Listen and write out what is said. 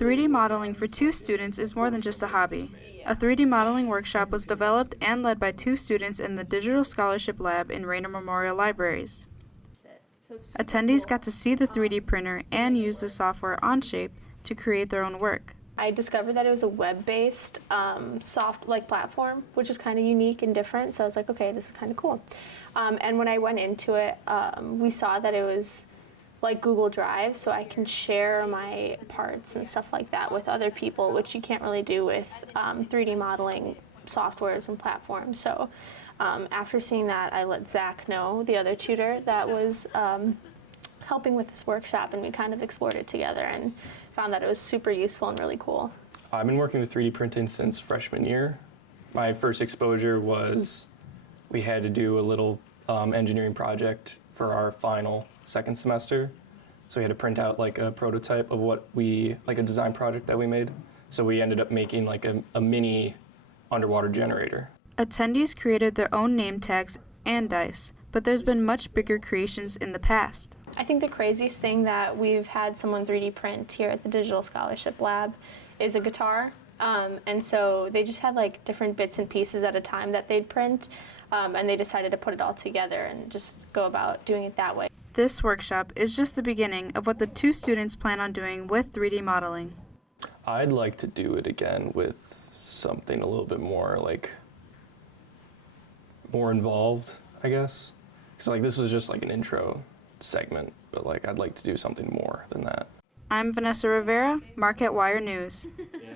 3D modeling for 2 students is more than just a hobby. A 3D modeling workshop was developed and led by 2 students in the Digital Scholarship Lab in Raynor Memorial Libraries. Attendees got to see the 3D printer and use the software Onshape to create their own work. I discovered that it was a web-based platform, which is kind of unique and different. So I was like, okay, this is kind of cool. And when I went into it, we saw that it was like Google Drive, so I can share my parts and stuff like that with other people, which you can't really do with 3D modeling softwares and platforms. So after seeing that, I let Zach know, the other tutor, that was helping with this workshop, and we kind of explored it together and found that it was super useful and really cool. I've been working with 3D printing since freshman year. My first exposure was we had to do a little engineering project for our final second semester. So we had to print out like a prototype of like a design project that we made. So we ended up making like a mini underwater generator. Attendees created their own name tags and dice, but there's been much bigger creations in the past. I think the craziest thing that we've had someone 3D print here at the Digital Scholarship Lab is a guitar. And so they just had like different bits and pieces at a time that they'd print, and they decided to put it all together and just go about doing it that way. This workshop is just the beginning of what the 2 students plan on doing with 3D modeling. I'd like to do it again with something a little bit more more involved, I guess. Because like this was just like an intro segment, but like I'd like to do something more than that. I'm Vanessa Rivera, Marquette Wire News. Yeah.